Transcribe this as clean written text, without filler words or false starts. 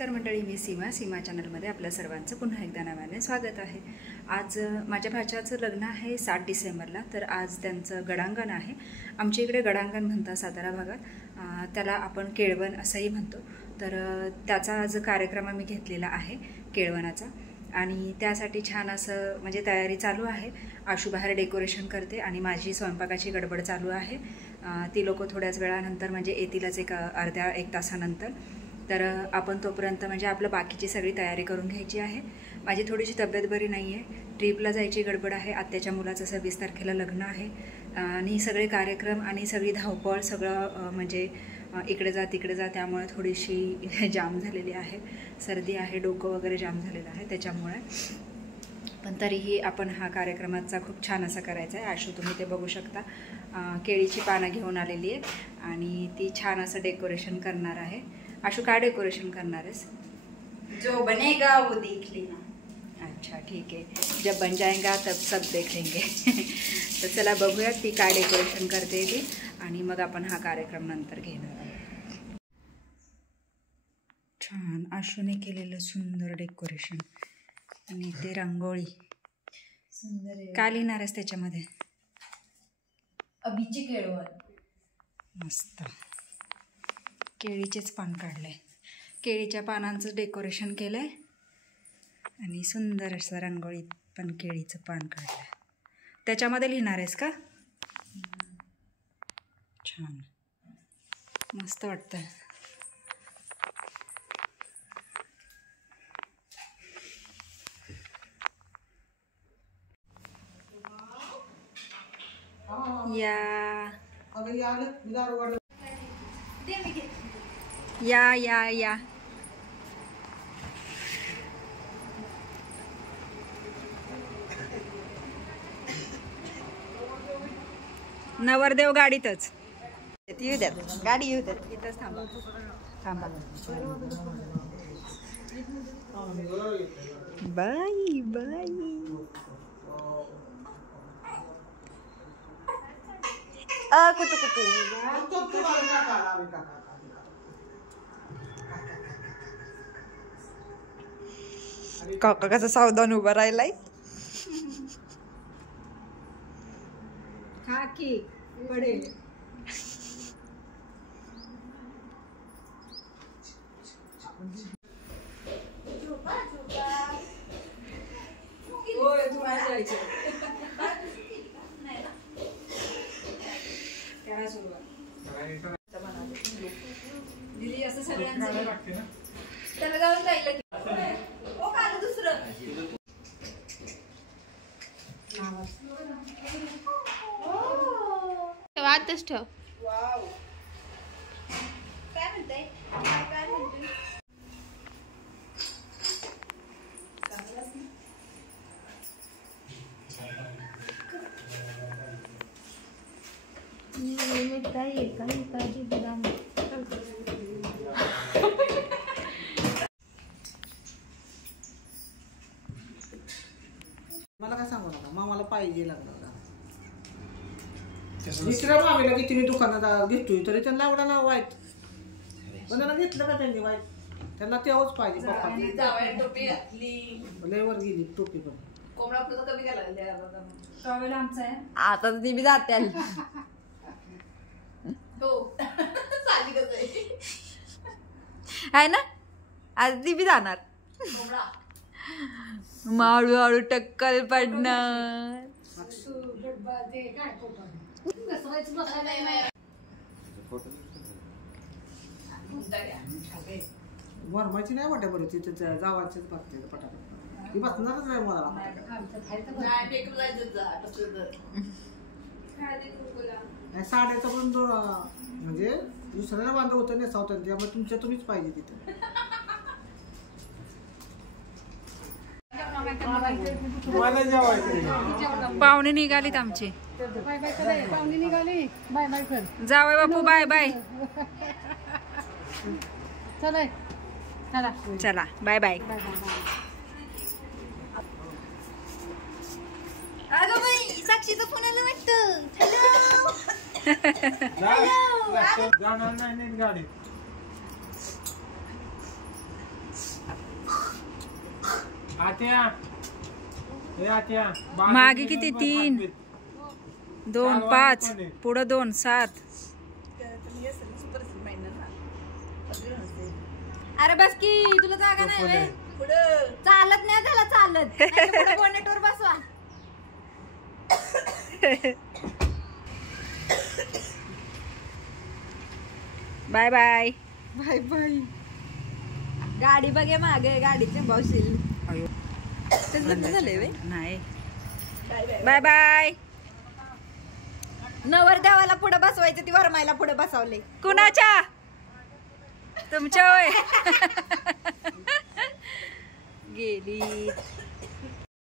नमस्कार मंडळी, मी सीमा चॅनलमध्ये आपल्या सर्वांचं पुन्हा एकदा नव्याने स्वागत आहे। आज माझ्या भाच्याचं लग्न आहे 7 डिसेंबरला। तर आज त्यांचं गडांगण आहे। आमच्या इकडे गडांगण म्हणतात सातारा भागात, त्याला आपण केळवण असंही म्हणतो। तर त्याचा आज कार्यक्रम आम्ही घेतलेला आहे केळवणाचा, आणि त्यासाठी छान असं म्हणजे तयारी चालू आहे। आशू बाहेर डेकोरेशन करते आणि माझी स्वयंपाकाची गडबड चालू आहे। ती लोक थोड्याच वेळानंतर म्हणजे येतीलच अर्ध्या एक तासानंतर। तर आपण तोपर्यंत म्हणजे आपलं बाकीची सगळी तयारी करून घ्यायची आहे। माझी थोडीशी तब्येत बरी नाही आहे, ट्रिपला जायची गडबड आहे। आत्याच्या मुलाचं 26 तारखेला लग्न आहे आणि सगळे कार्यक्रम आणि सगळी धावपळ सगळं म्हणजे इकडे जा तिकडे जा, त्यामुळे थोडीशी जाम झालेली आहे, सर्दी आहे, डोकं वगैरे जाम झालेलं आहे त्याच्यामुळे। पण तरीही आपण हा कार्यक्रमाचा खूप छान असा करायचा आहे। आशू तुम्ही ते बघू शकता, केळीची पानं घेऊन आलेली आहे आणि ती छान असं डेकोरेशन करणार आहे। आशू काय डेकोरेशन करणार आहेस? जो बनेगा वो देख लेना। अच्छा ठीक है, जब बन जाएगा तब सब देख लेंगे। तर चला बघूया ती काय डेकोरेशन करते ती, आणि मग आपण हा कार्यक्रम नंतर घेणार आहोत। छान आशूने केलेलं सुंदर डेकोरेशन आणि ते रांगोळी सुंदर आहे। काय लिहिणार आहेस त्याच्यामध्ये? अभिची केळवण। मस्त, केळीचेच पान काढले, केळीच्या पानांचं डेकोरेशन केलंय आणि सुंदर असं रांगोळी पण केळीचं पान काढलं। त्याच्यामध्ये लिहिणार आहेस का? छान, मस्त वाटतं। या नवरदेव गाडीतच येऊ द्यात, गाडी येऊ द्यात, इथंच थांबा थांबा। बाई बाई कुटू कुटू काका कसं सावधान उभा राहिलाय। खा की पडेल। होय तू काय जायचं त्याला सुरुवात दिली असं सगळ्यांचं त्याला जाऊन जायला ओ काल दुसरं वाटच ठेव। वाव काय म्हणताय, काय म्हणते? मला काय सांगू नका, मामाला पाहिजे लागला दुसऱ्या मामीला किती मी दुकानात घेतोय तरी त्यांना एवढा ना वाईट, पण त्यांना घेतलं का त्यांनी वाईट, त्यांना तेव्हाच पाहिजे। पप्पा टोपी घातली, लयवर गेली टोपी, पण कोंबडा फुलं कमी केला टॉवेल आमचा आहे आता ती बी जाते हो साहजिकच आहे ना, आज ती बी जाणार, कोंबडा माळू हळू टक्कल पडणार। वरमाची नाही वाटत बरं, तिथे जावाचीच बसते पटापट, ती बसणारच नाही मला। साड्याचं पण म्हणजे दुसऱ्याला बांधव होतं नेसावतं, त्यामुळे तुमच्या तुम्हीच पाहिजे तिथे। पाहुणे निघालीत आमची, पाहुणे निघाली, बाय बाय कर, जावई बापू बाय बाय, चला चला चला बाय बाय। अगं बाई साक्षीचा फोन आला वाटतं। जाणार नाही गाडी, मागे किती 3 2 5 पुढं 2 7. अरे बस की तुला जागा नाही व्हय? चालत नाही त्याला चालत पुढे बोनेटवर बसवा. Bye bye. Bye bye. गाडी बघे मागे गाडीचे बसशील. झाले व्हय? नाही. Bye bye. नवरदेवाला पुढे बसवायचं ती वरमायला पुढे बसवले. कुणाच्या? तुमच्या होय. गेली.